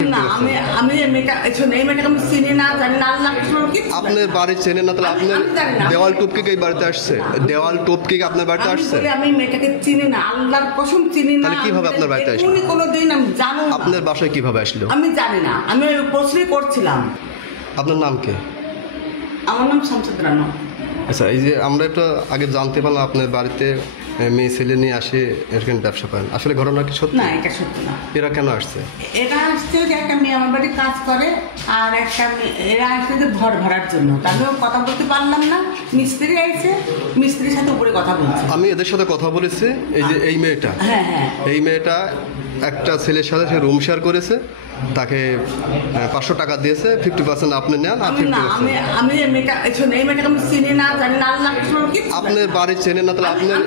না আমি আমি মেয়েটা এই মেয়েটাকে আমি চিনি না জানি না আল্লাহ কি আপনার বাড়ি চেনেন না তাহলে আপনার দেওয়াল টপকে এই বাড়িতে আসছে দেওয়াল টপকে আপনার বাড়িতে আসছে আমি মেয়েটাকে চিনি না আল্লাহর কসম চিনি না তাহলে কিভাবে আপনার বাড়িতে আসলো উনি কোনোদিন আমি জানো না আপনার বাসায় কিভাবে আসলো আমি জানি না আমি প্রশ্নই করছিলাম আপনার নাম কি আমার নাম শামসুদ রানা আচ্ছা এই যে আমরা একটু আগে জানতে পারলাম আপনার বাড়িতে মেয়ে ছেলে নিয়ে আসে এরকম ব্যবসা করেন আসলে ঘটনা কি সত্যি না এটা সত্যি না এরা কেন আসছে এরা আসছে যে একটা মেয়ে আমার বাড়ি কাজ করে আর একটা এরা আসছে যে ঘর ভাড়ার জন্য তাহলেও কথা বলতে পারলাম না মিস্ত্রি আইছে মিস্ত্রির সাথে উপরে কথা বলছে আমি এদের সাথে কথা বলেছি এই যে এই মেয়েটা হ্যাঁ হ্যাঁ এই মেয়েটা একটা ছেলের সাথে সে রুম শেয়ার করেছে তাকে 500 টাকা দিয়েছে 50% আপনি নেন আর 50% আমি এই মেয়েটাকে আমি চিনি না জানি না আল্লাহ কি আপনার বাড়ি চেনেন না তাহলে আপনার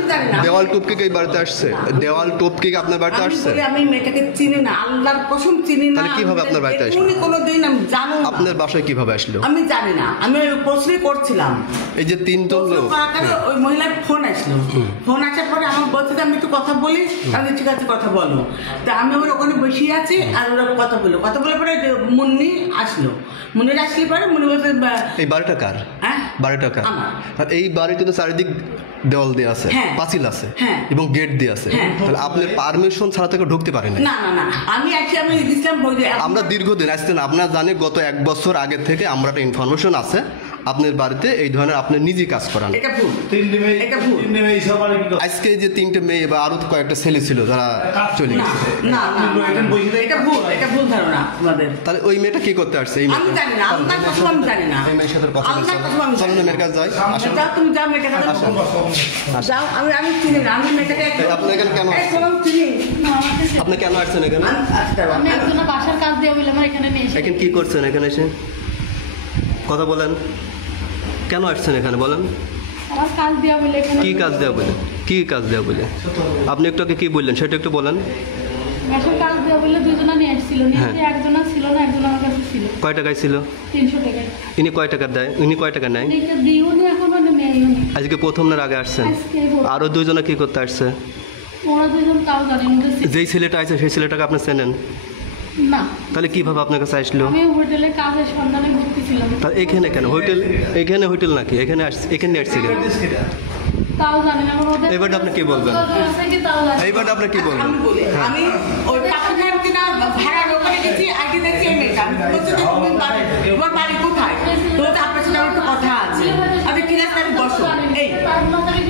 দেওয়াল টপকে এই বাড়িতে আসছে দেওয়াল টপকে আপনার বাড়িতে আসছে আমি মেয়েটাকে চিনি না আল্লাহর কসম চিনি না তাহলে কিভাবে আপনার বাড়িতে আসলো উনি কোনোদিন আমি জানো না আপনার বাসায় কিভাবে আসলো আমি জানি না আমি প্রশ্নই করছিলাম এই যে তিনজন লোক ওই মহিলার ফোন আসলো ফোন আসার পরে আমার বলতে আমি একটু কথা বলি আমি ঠিক আছে কথা বলো তা আমি ওর ওখানে বসে আছি আর ওরা কথা বলে পরে মুন্নি আসলো মুন্নির আসলে পরে মুন্নি বলতে এই বাড়িটা কার হ্যাঁ বাড়িটা কার আর এই বাড়িতে তো চারিদিক দেওয়াল দিয়ে আছে পাঁচিল আছে এবং গেট দিয়ে আছে তাহলে আপনার পারমিশন ছাড়া থেকে ঢুকতে পারেন না না না আমি ইসলাম আমরা দীর্ঘদিন আসছেন আপনারা জানেন গত 1 বছর আগে থেকে আমরা একটা ইনফরমেশন আছে আপনার বাড়িতে এই ধরনের আপনি নিজে কাজ করান আজকে যে 3টে মেয়ে বা আরো কয়েকটা ছেলে ছিল যারা চলে গেছে তাহলে ওই মেয়েটা কি করতে আসছে এই মেয়ের সাথে কথা চলুন মেয়ের কাছে যাই আপনি এখানে কেন আপনি কেন আসছেন এখানে এখানে কি করছেন এখানে এসে কথা বলেন কেন আসছেন এখানে বলেন কি কাজ দেওয়া বলে কি কাজ দেওয়া বলে আপনি একটু আগে কি বললেন সেটা একটু বলেন কয় টাকায় ছিল ইনি কয় টাকা দেয় উনি কয় টাকা নেয় আজকে প্রথম না আগে আসছেন আরো দুজনে কি করতে আসছে যেই ছেলেটা আছে সেই ছেলেটাকে আপনি চেনেন না তাহলে কিভাবে আপনার কাছে আসলো আমি হোটেলে কাজের সন্ধানে ঘুরতেছিলাম তাহলে এখানে কেন এখানে হোটেল নাকি এখানে আসছিলেন তাও জানি না এবার আপনি কি বলবেন এইবার আপনি কি বলবেন আমি ওই পাখিঘাট কিনা ভাড়া ওখানে গেছি আগে দেখছি এই মেয়েটা আমি বলছি যে তোমার বাড়ি কোথায় তো আপনার সাথে আমার কথা আছে আমি ঠিক আছে আমি বসো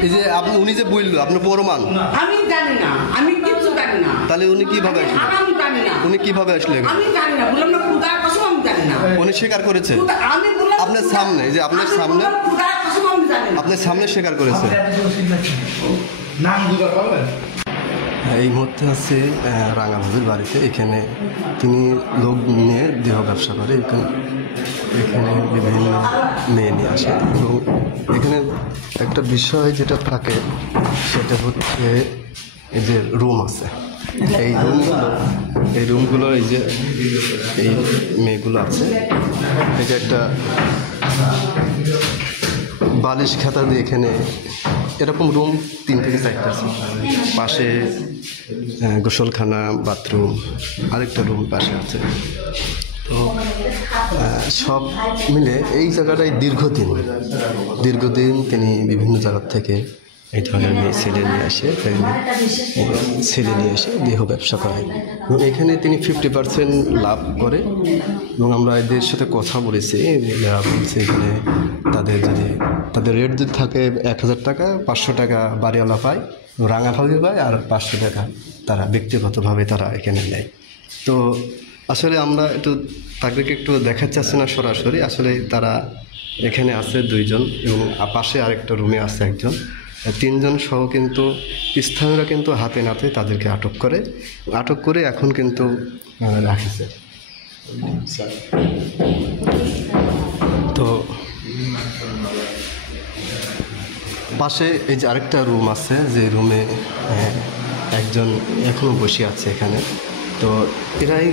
এই যে আপনি উনি যে বললো আপনি প্রমাণ আমি জানি না আমি কিছু জানি না তাহলে উনি কিভাবে আসলেন আমি জানি না উনি কিভাবে আসলেন আমি জানি না বললাম না খুদার কসম আমি জানি না উনি স্বীকার করেছে আমি বললাম আপনার সামনে যে আপনার সামনে খুদার কসম আমি জানি না আপনার সামনে স্বীকার করেছে নাম বুঝতে পারবেন এই মুহূর্তে আছে রাঙাভাবির বাড়িতে এখানে তিনি লোক নিয়ে দেহ ব্যবসা করে এখানে বিভিন্ন মেয়ে নিয়ে আসে এবং এখানে একটা বিষয় যেটা থাকে সেটা হচ্ছে এই যে রুম আছে এই রুমগুলো এই যে এই মেয়েগুলো আছে এই যে একটা বালিশ খাতা দিয়ে এখানে এরকম রুম 3 থেকে 4টা আছে পাশে গোসলখানা বাথরুম আরেকটা রুম পাশে আছে তো সব মিলে এই জায়গাটায় দীর্ঘদিন তিনি বিভিন্ন জায়গার থেকে এই ধরনের মেয়ে ছেলে নিয়ে আসে দেহ ব্যবসা করে এবং এখানে তিনি 50% লাভ করে এবং আমরা এদের সাথে কথা বলেছি বলছে এখানে তাদের রেট যদি থাকে 1000 টাকা 500 টাকা বাড়িওয়ালা পায় রাঙাভাবি পায় আর 500 টাকা তারা ব্যক্তিগতভাবে তারা এখানে নেয় তো আসলে আমরা তাদেরকে একটু দেখাতে চাচ্ছি না সরাসরি আসলে তারা এখানে আছে 2 জন এবং পাশে আরেকটা রুমে আছে 1 জন 3 জন সহ কিন্তু স্থানীয়রা কিন্তু হাতে নাতে তাদেরকে আটক করে এখন কিন্তু রাখেছে তো পাশে এই যে আরেকটা রুম আছে যে রুমে একজন এখনও বসে আছে এখানে তো এরাই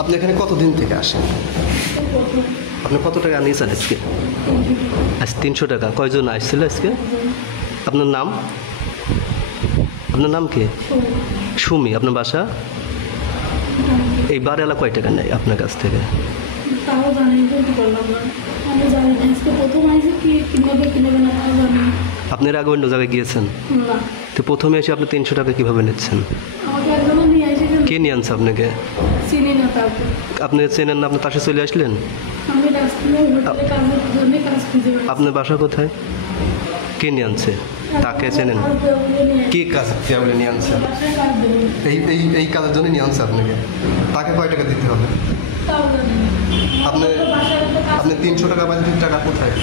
আপনি এখানে কতদিন থেকে আসেন আপনি কত টাকা নিয়েছেন আজকে 300 টাকা কয়জন আসছিল আজকে আপনার নাম কি সুমি আপনার বাসা এই বারেলা কয় টাকা নেয় আপনার কাছ থেকে? তাও জানি বলতে পারলাম না, আমি জানি না আজকে প্রথম আইসে কি কিনবে না তাও জানি না। আপনার আগে অন্য জায়গায় গিয়েছেন? না, তো প্রথমে এসে আপনি 300 টাকা কীভাবে নিচ্ছেন? আমাকে একজনও নিয়ে আসে, কে নিয়ে আনছে আপনাকে? চিনি না তারপর। আপনি চেনেন না, আপনি পাশে চলে আসলেন? আমি রাস্তায় হোটেলে কাজের জন্য কাজ খুঁজে বেড়াচ্ছি। আপনার বাসা কোথায়? কে নিয়ে আনছে? তাকে চেনেন? কাজ দেবো বলে নিয়ে আসি। কি কাজ বলে নিয়ে আনছে? বাসায় কাজ দেবো, এই কাজের জন্য নিয়ে আনছে আপনাকে? তাকে কয় টাকা দিতে হবে? তাও জানি না। আপনি বাসায় তো কাজ আপনি 300 টাকা পাচ্ছেন, টাকা কোথায়?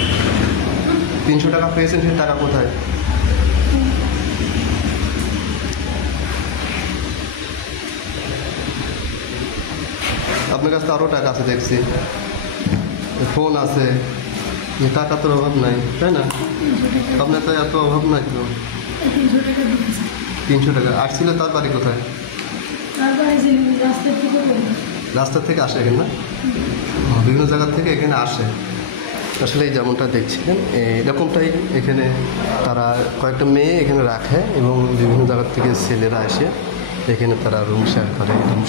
300 টাকা পেয়েছেন, সেই টাকা কোথায়? আপনার কাছে আরও টাকা আছে দেখছি, ফোন আছে, টাকা তোর অভাব নাই, তাই না? আপনার তো এত অভাব নাই তো। 300 টাকা দিয়েছি। 300 টাকা আসছিল, তার বাড়ি কোথায়? তারপরে রাস্তার থেকে বলি, রাস্তা থেকে আসে এখানে না? বিভিন্ন জায়গা থেকে এখানে আসে। আসলে এই যেমনটা দেখছিলেন এরকমটাই এখানে তারা কয়েকটা মেয়ে এখানে রাখে এবং বিভিন্ন জায়গা থেকে ছেলেরা আসে এখানে, তারা রুম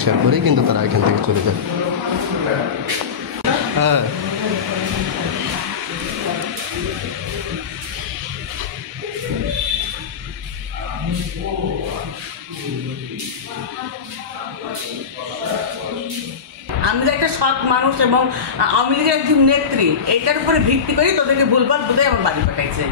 শেয়ার করেই কিন্তু তারা এখান থেকে চলে যায়। হ্যাঁ, আমি যে একটা সৎ মানুষ এবং আওয়ামী লীগের একজন নেত্রী, এইটার উপরে ভিত্তি করে তোদেরকে ভুলভাল বুঝে আমার বাড়ি পাঠাইছে।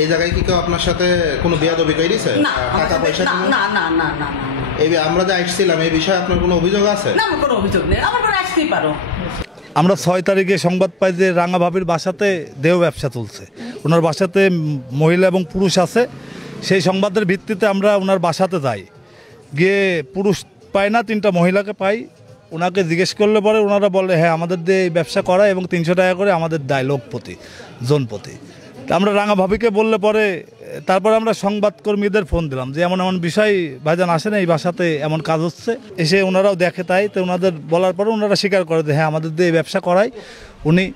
এই জায়গায় কি কেউ আপনার সাথে কোনো বেয়াদবি করেছে? না, টাকা পয়সা না, নিয়ে? না, না, না, না, না, এই আমরা যে আসছিলাম এই বিষয়ে আপনার কোনো অভিযোগ আছে? না, আমার কোনো অভিযোগ নেই, আমার পরে আসতেই পারো। আমরা 6 তারিখে সংবাদ পাই যে রাঙা ভাবির বাসাতে দেহ ব্যবসা চলছে, ওনার বাসাতে মহিলা এবং পুরুষ আছে। সেই সংবাদের ভিত্তিতে আমরা ওনার বাসাতে যাই, গিয়ে পুরুষ পাই না, 3টা মহিলাকে পাই। ওনাকে জিজ্ঞেস করলে পরে ওনারা বলে হ্যাঁ আমাদের দিয়ে এই ব্যবসা করা এবং 300 টাকা করে আমাদের দেয় লোক প্রতি, জন প্রতি। তা আমরা রাঙা ভাবিকে বললে পরে তারপরে আমরা সংবাদকর্মীদের ফোন দিলাম যে এমন এমন বিষয় ভাইজান আসেন, এই বাসাতে এমন কাজ হচ্ছে। এসে ওনারাও দেখে, তাই তো ওনাদের বলার পরে ওনারা স্বীকার করে যে হ্যাঁ আমাদের দিয়ে এই ব্যবসা করায়। উনি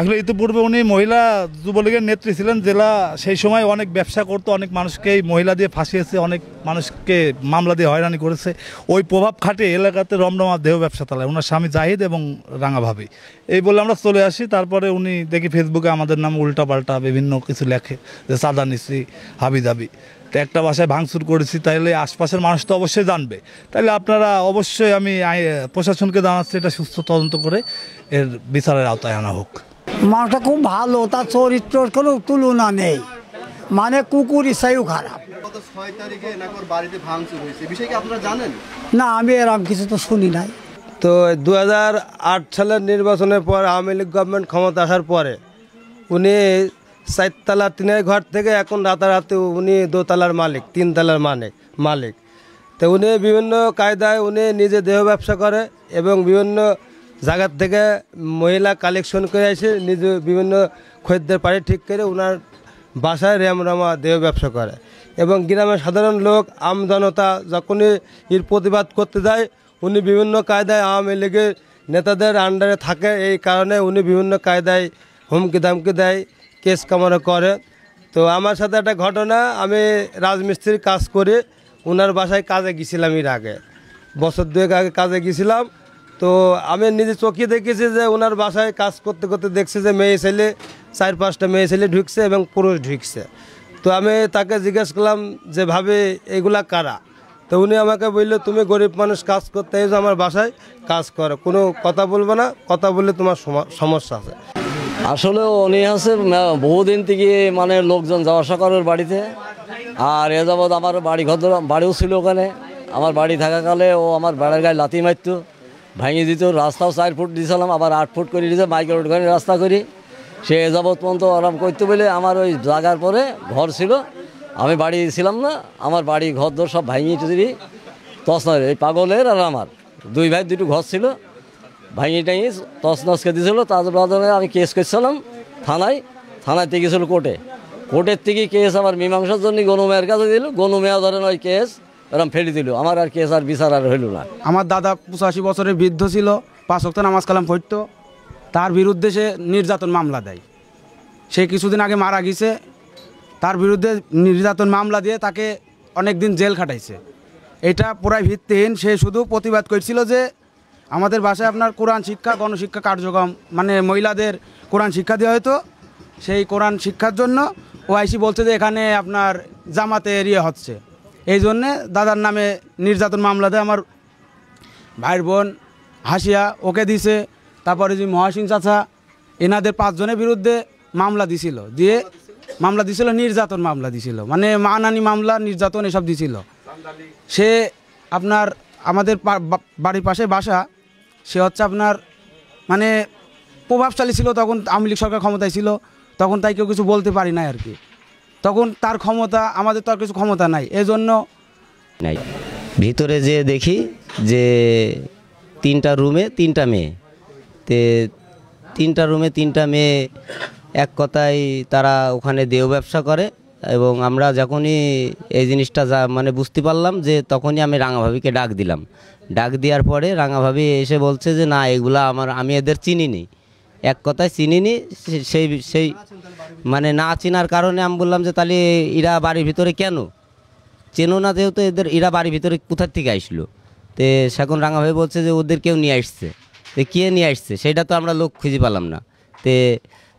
আসলে ইতিপূর্বে উনি মহিলা যুবলীগের নেত্রী ছিলেন জেলা, সেই সময় অনেক ব্যবসা করতো, অনেক মানুষকে এই মহিলা দিয়ে ফাঁসিয়েছে, অনেক মানুষকে মামলা দিয়ে হয়রানি করেছে। ওই প্রভাব খাটিয়ে এলাকাতে রমরমা দেহ ব্যবসা চালায় ওনার স্বামী জাহিদ এবং রাঙা ভাবি। এই বলে আমরা চলে আসি। তারপরে উনি দেখি ফেসবুকে আমাদের নামে উল্টাপাল্টা বিভিন্ন কিছু লেখে যে চাঁদা নিচ্ছি হাবি দাবি, তো একটা বাসায় ভাঙচুর করেছি, তাইলে আশপাশের মানুষ তো অবশ্যই জানবে। তাইলে আপনারা অবশ্যই, আমি প্রশাসনকে জানাচ্ছি এটা সুস্থ তদন্ত করে এর বিচারের আওতায় আনা হোক। মানুষটা খুব ভালো, তার চরিত্রের কোনো তুলনা নেই, মানে কুকুর ইচ্ছাইও খারাপ। গত 6 তারিখে নাকি বাড়িতে ভাঙচুর হয়েছে, বিষয় কি আপনারা জানেন? না, আমি এরকম কিছু তো শুনি নাই। তো 2008 সালের নির্বাচনের পর আওয়ামী লীগ গভর্নমেন্ট ক্ষমতা আসার পরে উনি 4 তলা টিনের ঘর থেকে এখন রাতারাতি উনি 2 তলার মালিক, 3 তলার মালিক। তো উনি বিভিন্ন কায়দায় উনি নিজে দেহ ব্যবসা করে এবং বিভিন্ন জায়গার থেকে মহিলা কালেকশন করে এসে নিজে বিভিন্ন খদ্দের পাড়ি ঠিক করে ওনার বাসায় রেমরামা দেহ ব্যবসা করে। এবং গ্রামের সাধারণ লোক আমজনতা যখনই এর প্রতিবাদ করতে যায় উনি বিভিন্ন কায়দায় আওয়ামী লীগের নেতাদের আন্ডারে থাকে, এই কারণে উনি বিভিন্ন কায়দায় হুমকি দামকি দেয়, কেস কামানো করে। তো আমার সাথে একটা ঘটনা, আমি রাজমিস্ত্রির কাজ করি, ওনার বাসায় কাজে গেছিলাম এর আগে, বছর 2 আগে কাজে গেছিলাম। তো আমি নিজে চোখে দেখেছি যে ওনার বাসায় কাজ করতে করতে দেখছি যে মেয়ে ছেলে 4-5টা মেয়ে ছেলে ঢুকছে এবং পুরুষ ঢুকছে। তো আমি তাকে জিজ্ঞেস করলাম যে ভাবে এগুলা কারা? তো উনি আমাকে বললো তুমি গরিব মানুষ কাজ করতে এসে আমার বাসায় কাজ করো, কোনো কথা বলবো না, কথা বললে তোমার সমস্যা আছে। আসলে উনি হচ্ছে বহুদিন থেকে মানে লোকজন যাওয়া আসা করে বাড়িতে, আর এ যাবৎ আমার বাড়িও ছিল ওখানে। আমার বাড়ি থাকাকালে ও আমার বাড়ির গায়ে লাথি মারতো, ভাঙিয়ে দিত। রাস্তাও 4 ফুট দিয়েছিলাম, আবার 8 ফুট করে দিয়েছে, মাইকেল ওখানে রাস্তা করি। সে এ যাবৎ পর্যন্ত আরাম করতে বলে আমার ওই জায়গার পরে ঘর ছিল, আমি বাড়ি ছিলাম না, আমার বাড়ি ঘর দর সব ভাঙিয়ে চুরি তছনছ। এই পাগলের আর আমার 2 ভাই 2টো ঘর ছিল, ভাঙিয়ে টাঙিয়ে তছনছকে দিয়েছিল। তারপরে আমি কেস করছিলাম থানায় থেকে গেছিল কোর্টের থেকে কেস আবার মীমাংসার জন্য গণমেয়ার কাছে দিল। গণমেয়া ধরেন ওই কেস এরকম ফেলে দিল, আমার আর কেস আর বিচার আর হইল না। আমার দাদা 85 বছরের বৃদ্ধ ছিল, 5 ওয়াক্ত নামাজ কালাম পড়তো, তার বিরুদ্ধে সে নির্যাতন মামলা দেয়। সে কিছুদিন আগে মারা গেছে, তার বিরুদ্ধে নির্যাতন মামলা দিয়ে তাকে অনেক দিন জেল খাটাইছে। এটা পুরাই ভিত্তিহীন। সে শুধু প্রতিবাদ করছিল যে আমাদের বাসায় আপনার কোরআন শিক্ষা গণশিক্ষা কার্যক্রম মানে মহিলাদের কোরআন শিক্ষা দেওয়া হতো। সেই কোরআন শিক্ষার জন্য ওআইসি বলছে যে এখানে আপনার জামাতে এরিয়া হচ্ছে, এই জন্যে দাদার নামে নির্যাতন মামলা দেয় আমার ভাইয়ের বোন হাসিয়া, ওকে দিছে। তারপরে যে মহাসিন চাচা, এনাদের 5 জনের বিরুদ্ধে মামলা দিছিল, নির্যাতন মামলা দিছিল, মানে মানহানি মামলা, নির্যাতন এসব দিছিল। সে আপনার আমাদের বাড়ির পাশে বাসা, সে হচ্ছে আপনার মানে প্রভাবশালী ছিল, তখন আওয়ামী লীগ সরকার ক্ষমতায় ছিল, তখন তাই কেউ কিছু বলতে পারি না আর কি। তখন তার ক্ষমতা, আমাদের তো আর কিছু ক্ষমতা নাই, এজন্য নাই। ভিতরে যে দেখি যে 3টা রুমে 3টা মেয়ে, তে 3টা রুমে 3টা মেয়ে, এক কথায় তারা ওখানে দেহ ব্যবসা করে। এবং আমরা যখনই এই জিনিসটা মানে বুঝতে পারলাম, যে তখনই আমি রাঙাভাবিকে ডাক দিলাম। ডাক দেওয়ার পরে রাঙাভাবি এসে বলছে যে না, এগুলা আমি এদের চিনিনি, এক কথায় চিনিনি। সেই মানে না চিনার কারণে আমি বললাম যে তাহলে এরা বাড়ির ভিতরে কেন চেনো না, যেহেতু এরা বাড়ির ভিতরে কোথার থেকে আসলো। তো সেখন রাঙাভাবি বলছে যে ওদের কেউ নিয়ে আসছে। তো কে নিয়ে আসছে সেটা তো আমরা লোক খুঁজে পেলাম না। তো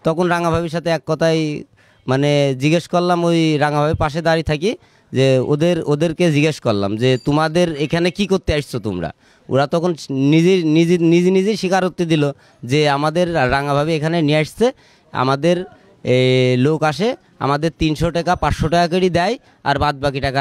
তখন রাঙাভাবির সাথে এক কথায় মানে জিজ্ঞেস করলাম, ওই রাঙাভাবির পাশে দাঁড়িয়ে থাকি, যে ওদেরকে জিজ্ঞেস করলাম যে তোমাদের এখানে কি করতে আসছো তোমরা। ওরা তখন নিজে স্বীকারোক্তি দিল যে আমাদের রাঙাভাবি এখানে নিয়ে আসছে, আমাদের লোক আসে, আমাদের 300 টাকা 500 টাকা করে দেয়, আর বাদ বাকি টাকা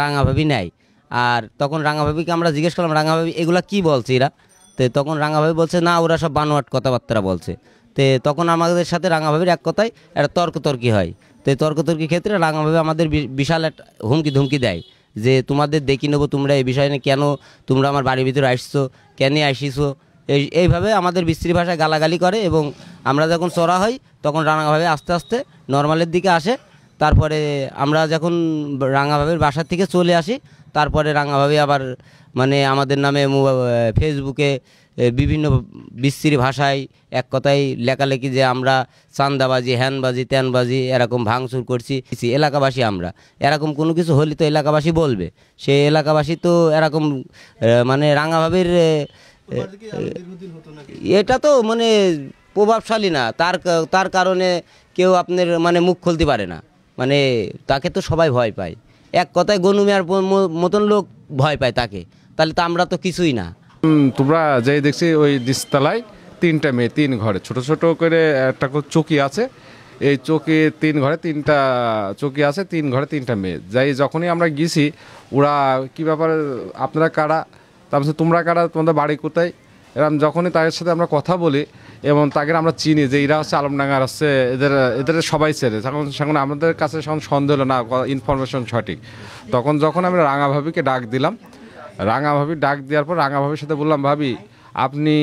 রাঙাভাবি নেয়। আর তখন রাঙাভাবিকে আমরা জিজ্ঞেস করলাম, রাঙাভাবি এগুলা কি বলছে এরা? তো তখন রাঙাভাবি বলছে না, ওরা সব বানোয়াট কথাবার্তা বলছে। তো তখন আমাদের সাথে রাঙাভাবির এক কথায় একটা তর্কতর্কি হয়। তো এই তর্কতর্কির ক্ষেত্রে রাঙাভাবি আমাদের বিশাল একটা হুমকি দেয় যে তোমাদের দেখি নেবো, তোমরা এই বিষয় নিয়ে কেন তোমরা আমার বাড়ির ভিতরে আসছো, কেন আসিছো, এইভাবে আমাদের বিশ্রী ভাষায় গালাগালি করে। এবং আমরা যখন চড়া হই তখন রাঙাভাবি আস্তে আস্তে নর্মালের দিকে আসে। তারপরে আমরা যখন রাঙাভাবির বাসার থেকে চলে আসি, তারপরে রাঙাভাবি আবার মানে আমাদের নামে ফেসবুকে বিভিন্ন বিশ্রী ভাষায় এক কথায় লেখালেখি যে আমরা চান্দাবাজি, হ্যানবাজি, ত্যানবাজি, এরকম ভাঙচুর করছি। এলাকাবাসী আমরা এরকম কোনো কিছু হলে তো এলাকাবাসী বলবে, সে এলাকাবাসী তো এরকম মানে রাঙাভাবির এটা তো মানে প্রভাবশালী না, তার কারণে কেউ আপনার মানে মুখ খুলতে পারে না, মানে তাকে তো সবাই ভয় পায়। এক কথায় গনুমিয়ার মতন লোক ভয় পায় তাকে, তাহলে তো আমরা তো কিছুই না। তোমরা যাই দেখছি ওই নিচতলায় 3টা মেয়ে 3 ঘরে, ছোট ছোট করে একটা চৌকি আছে, এই চৌকি 3 ঘরে 3টা চৌকি আছে, 3 ঘরে 3টা মেয়ে। যাই যখনই আমরা গেছি, ওরা কি ব্যাপার, আপনারা কারা, তারপর তোমরা কারা, তোমাদের বাড়ি কোথায়, এরকম যখনই তাদের সাথে আমরা কথা বলি এবং তাকে আমরা চিনি যে এরা হচ্ছে আলমডাঙ্গার, হচ্ছে এদের সবাই চেনে। সেখানে আমাদের কাছে সন্দেহ হলো না, ইনফরমেশন সঠিক। তখন যখন আমি রাঙাভাবিকে ডাক দিলাম, রাঙাভাবি ডাক দেওয়ার পর রাঙাভাবির সাথে বললাম, ভাবি আপনি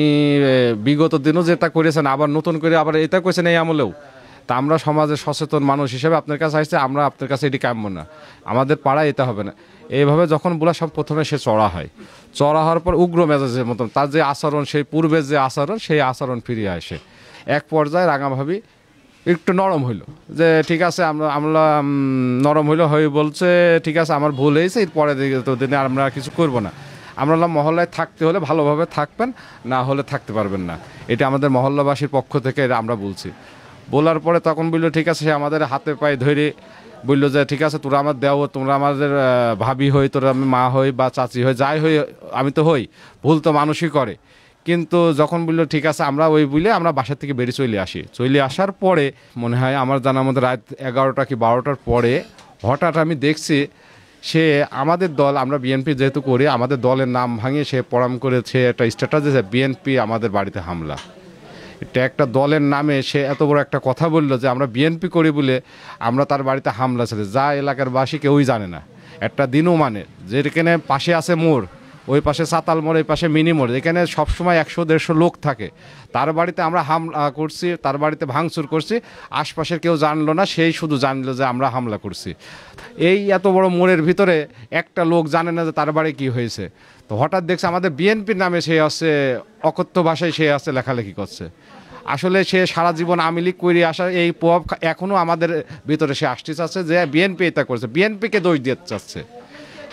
বিগত দিনও যেটা করেছেন, আবার নতুন করে আবার এটা করেছেন এই আমলেও, তা আমরা সমাজের সচেতন মানুষ হিসেবে আপনার কাছে আসছে, আমরা আপনার কাছে এটি কাম্য না, আমাদের পাড়ায় এটা হবে না। এইভাবে যখন বলা সব প্রথমে সে চড়া হয়, চড়া হওয়ার পর উগ্র মেজাজের মতন তার যে আচরণ, সেই পূর্বের যে আচরণ, সেই আচরণ ফিরিয়ে আসে। এক পর্যায়ে রাঙাভাবি একটু নরম হইলো, যে ঠিক আছে আমরা নরম হইলো, হয়ে বলছে ঠিক আছে আমার ভুল হয়েছে, এরপরে দিনে আমরা কিছু করব না। আমরা মহল্লায় থাকতে হলে ভালোভাবে থাকবেন, না হলে থাকতে পারবেন না, এটা আমাদের মহল্লাবাসীর পক্ষ থেকে আমরা বলছি। বলার পরে তখন বললো ঠিক আছে, সে আমাদের হাতে পায়ে ধরে বললো যে ঠিক আছে তোরা আমার দেও, তোমরা আমাদের ভাবি হই, তোরা আমি মা হই বা চাচি হই, যাই হই, আমি তো হই, ভুল তো মানুষই করে। কিন্তু যখন বললো ঠিক আছে আমরা ওই বলে আমরা বাসা থেকে বেরিয়ে চলে আসার পরে মনে হয় আমার জানার মধ্যে রাত 11টা কি 12টার পরে হঠাৎ আমি দেখছি সে আমাদের দল, আমরা বিএনপি যেহেতু করি, আমাদের দলের নাম ভাঙিয়ে সে পড়াম করেছে একটা স্ট্যাটাস দিয়েছে, বিএনপি আমাদের বাড়িতে হামলা। এটা একটা দলের নামে সে এত বড় একটা কথা বললো যে আমরা বিএনপি করি বলে আমরা তার বাড়িতে হামলা ছিল, যা এলাকার বাসী কেউই জানে না। একটা দিনও মানে যেখানে পাশে আছে মোড়, ওই পাশে সাতাল মোড়, এই পাশে মিনি মোড়, এখানে সবসময় 100-150 লোক থাকে, তার বাড়িতে আমরা হামলা করছি, তার বাড়িতে ভাঙচুর করছি, আশপাশের কেউ জানলো না, সেই শুধু জানলো যে আমরা হামলা করছি। এই এত বড় মোড়ের ভিতরে একটা লোক জানে না যে তার বাড়ি কী হয়েছে। তো হঠাৎ দেখছে আমাদের বিএনপির নামে সে আছে অকথ্য ভাষায় সে আছে লেখালেখি করছে। আসলে সে সারা জীবন আওয়ামী লীগ করে আসা, এই প্রভাব এখনও আমাদের ভিতরে সে আসতে চাচ্ছে যে বিএনপি এটা করছে, বিএনপিকে দোষ দিতে চাচ্ছে,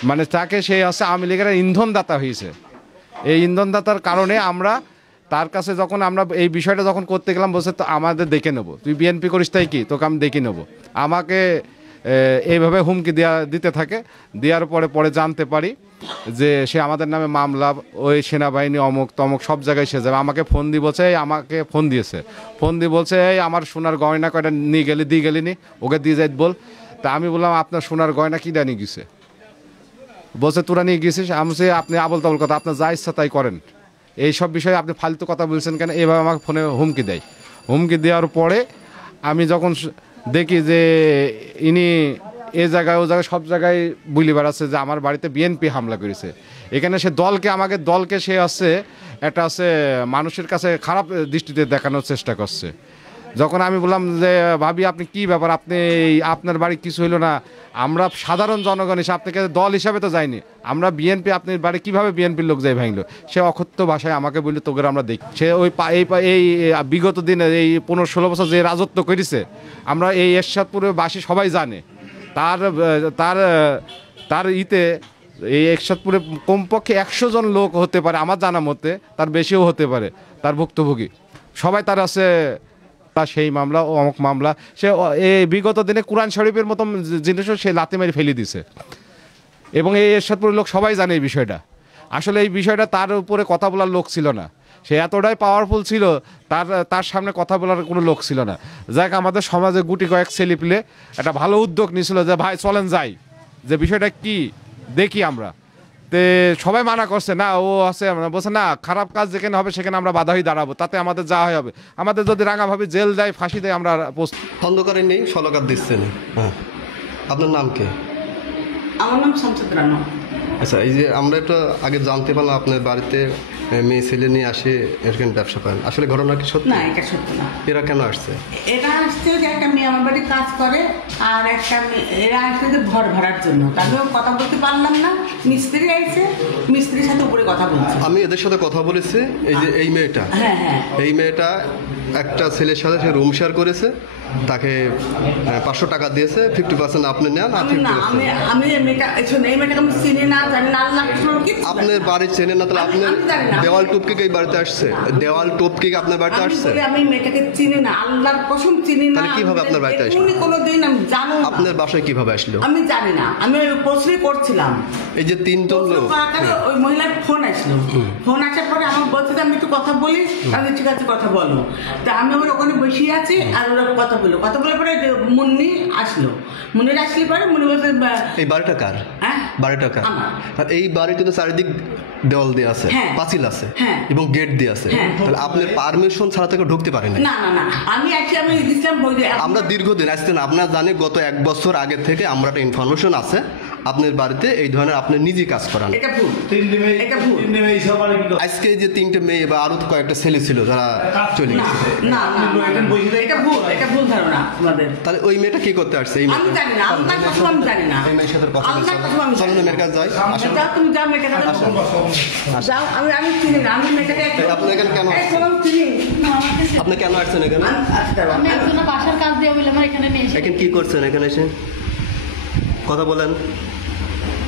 মানে তাকে সে আছে আওয়ামী লীগের ইন্ধনদাতা হয়েছে। এই ইন্ধনদাতার কারণে আমরা তার কাছে যখন আমরা এই বিষয়টা যখন করতে গেলাম বলছে তো আমাদের দেখে নেবো, তুই বিএনপি করিস তাই কি, তোকে আমি দেখে নেবো। আমাকে এইভাবে হুমকি দিতে থাকে। দেওয়ার পরে জানতে পারি যে সে আমাদের নামে মামলা, ওই সেনাবাহিনী অমুক তমুক সব জায়গায় সে যাবে। আমাকে ফোন দিয়ে বলছে, আমাকে ফোন দিয়ে বলছে এই আমার সোনার গয়না কয়টা নিয়ে গেলি নি, ওকে দিয়ে যাই বল। তা আমি বললাম আপনার সোনার গয়না কী নিয়ে গেছে? বলছে তোরা নিয়ে গেছিস। আমি বলছি আপনি আবল তাবল কথা, আপনার যা ইচ্ছা তাই করেন, এই সব বিষয়ে আপনি ফালতু কথা বলছেন কেন? এইভাবে আমাকে ফোনে হুমকি দেয়। হুমকি দেওয়ার পরে আমি যখন দেখি যে ইনি এ জায়গায় ও জায়গায় সব জায়গায় বুলি বেড়াচ্ছে যে আমার বাড়িতে বিএনপি হামলা করেছে, এখানে সে দলকে সে আছে একটা আছে মানুষের কাছে খারাপ দৃষ্টিতে দেখানোর চেষ্টা করছে। যখন আমি বললাম যে ভাবি আপনি কি ব্যাপার, আপনার বাড়ি কিছু হইলো না, আমরা সাধারণ জনগণ হিসেবে আপনাকে দল হিসাবে তো যাইনি, আমরা বিএনপি, আপনার বাড়ি কিভাবে বিএনপির লোক যাই ভাঙলো? সে অকথ্য ভাষায় আমাকে বললো তোকে আমরা দেখি। সে ওই এই বিগত দিনে এই 15-16 বছর যে রাজত্ব করেছে আমরা এই এরশাদপুরের বাসী সবাই জানে। তার এই এরশাদপুরে কমপক্ষে 100 জন লোক হতে পারে আমার জানা মতে, তার বেশিও হতে পারে তার ভুক্তভোগী সবাই তার আছে। সেই মামলা ও অমুক মামলা, সে এই বিগত দিনে কোরআন শরীফের মতো জিনিসও সে লাথি মেরে ফেলে দিছে এবং এই এরশাদপুরের লোক সবাই জানে এই বিষয়টা। আসলে এই বিষয়টা তার উপরে কথা বলার লোক ছিল না, সে এতটাই পাওয়ারফুল ছিল তার সামনে কথা বলার কোনো লোক ছিল না। যাক আমাদের সমাজে গুটি কয়েক ছেলেপিলে একটা ভালো উদ্যোগ নিয়েছিল যে ভাই চলেন যাই, যে বিষয়টা কি দেখি আমরা। তে সবাই মানা করছে না, ও আছে বলছে না খারাপ কাজ যেখানে হবে সেখানে আমরা বাধা হয়ে দাঁড়াবো, তাতে আমাদের যা হয় হবে, আমাদের যদি রাঙাভাবে জেল দেয় ফাঁসি দেয় আমরা খন্দকারে নেই, সলকার দিচ্ছেন। হ্যাঁ, আপনার নাম কি? আমার নাম শামসুদ রানা। আচ্ছা, এই যে আমরা একটু আগে জানতে পারলাম আপনার বাড়িতে মেয়ে ছেলে নিয়ে আসে এরকম ব্যবসা করেন, আসলে ঘটনা কি সত্যি? না, এটা সত্যি না। এরা কেন আসছে? এরা আসছে যে একটা মেয়ে আমার বাড়ি কাজ করে, আর একটা এরা আসছে যে ঘর ভাড়ার জন্য। তাকেও কথা বলতে পারলাম না, মিস্ত্রি আইছে, মিস্ত্রির সাথে উপরে কথা বলছে। আমি এদের সাথে কথা বলেছি, এই যে এই মেয়েটা, এই মেয়েটা একটা ছেলের সাথে সে রুম শেয়ার করেছে, তাকে 500 টাকা দিয়েছে, 50% আপনি নেন আর 50% আমি এই মেয়েটাকে আমি চিনি না, জানি না, আল্লাহ আপনার বাড়ি চেনে না, তাহলে আপনি দেওয়াল টপকে এই বাড়িতে আসছে, দেওয়াল টপকে আপনার বাড়িতে আসছে? আমি মেয়েটাকে চিনি না, আল্লাহর কসম চিনি না। তাহলে কিভাবে আপনার বাড়িতে আসলো? উনি কোনোদিন আমি জানো না। আপনার বাসায় কিভাবে আসলো? আমি জানি না, আমি প্রশ্নই করছিলাম। এই যে 3 জন লোক, ওই মহিলার ফোন আসলো, ফোন আসার পরে আমার বলছে যে আমি একটু কথা বলি, আমি ঠিক আছে কথা বলো। তা আমি আবার ওখানে বসে আছি আর ওরা কথা বলার পরে মুন্নি আসলো, মুন্নির আসলে পরে মুন্নি বলছে এই বাড়িটা কার? হ্যাঁ, বাড়িটা কার? আর এই বাড়িতে তো চারিদিক দেওয়াল দিয়ে আছে, পাঁচিল আছে এবং গেট দিয়ে আছে, তাহলে আপনার পারমিশন ছাড়া থেকে ঢুকতে পারেন না? না না, আমি ইসলাম বই। আমরা দীর্ঘদিন আসছেন, আপনার জানি গত 1 বছর আগে থেকে আমরা একটা ইনফরমেশন আছে আপনার বাড়িতে এই ধরনের আপনি নিজে কাজ করান। এটা ভুল, এটা ভুল। আজকে যে 3টে মেয়ে বা আরো কয়েকটা ছেলে ছিল যারা চলে গেছে, না এটা ভুল, এটা ভুল ধারণা আমাদের। তাহলে ওই মেয়েটা কি করতে আসছে? আমি জানি না, আল্লাহর কসম আমি জানি না। এই মেয়ের সাথে কথা বলছেন? চলুন মেয়ের কাছে যাই। আসুন, তুমি যাও মেয়েটাকে যাও। আমি চিনি না, আমি মেয়েটাকে। আপনি এখানে কেন আসছেন? আপনি কেন আসছেন এখানে? আমি একজন বাসার কাজ দিয়ে বলে আমার এখানে নিয়ে এসে। এখানে কি করছেন? এখানে এসে কথা বলেন,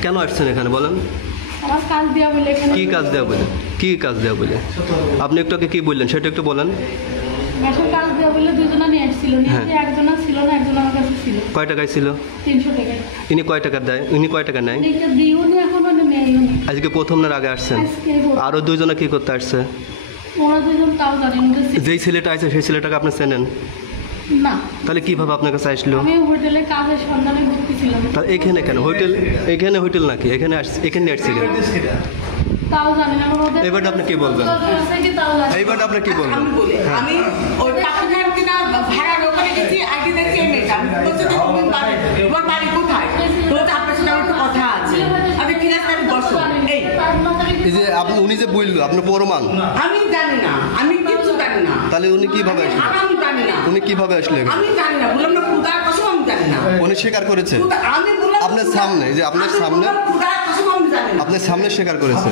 কেন আসছেন এখানে বলেন? আমার কাজ দেওয়া বলে এখানে। কি কাজ দেওয়া বলে? কি কাজ দেওয়া বলে? আপনি একটু আগে কি বললেন সেটা একটু বলেন। বাসার কাজ দেওয়া বলে দুজনা নিয়ে আসছিল, নিয়ে একজনা ছিল না, একজন আমার কাছে ছিল। কয় টাকায় ছিল? 300 টাকায়। ইনি কয় টাকা দেয়? ইনি কয় টাকা নেয়? আজকে প্রথম না আগে আসছেন? আরো 2 জনা কি করতে আসছে? ওরা দুজন তাও জানেন। যেই ছেলেটা আছে সেই ছেলেটাকে আপনি চেনেন না? তাহলে কিভাবে আপনার কাছে আসলো? আমি হোটেলে কাজের সন্ধানে ঘুরতেছিলাম। তাহলে এখানে কেন? এখানে হোটেল নাকি? এখানে আসছিলেন? তাও জানি না। এবার আপনি কি বলবেন? এইবার আপনি কি বলবেন? আমি ওই পাখিঘাট কিনা ভাড়ার ওখানে গেছি, আগে দেখছি এই মেয়েটা বলছে যে তোমার বাড়ি কোথায়? তো আপনার সাথে আমার একটু কথা আছে। আমি ঠিক আছে, আমি বসো। এই যে আপনি উনি যে বললো আপনি প্রমাণ? আমি জানি না, আমি কিছু জানি না। তাহলে উনি কিভাবে আসলেন? আমি জানি না। উনি কিভাবে আসলেন? আমি জানি না, বললাম না খুদার কসম আমি জানি না। উনি স্বীকার করেছে আমি বললাম আপনার সামনে, যে আপনার সামনে, খুদার কসম আমি জানি না। আপনার সামনে স্বীকার করেছে।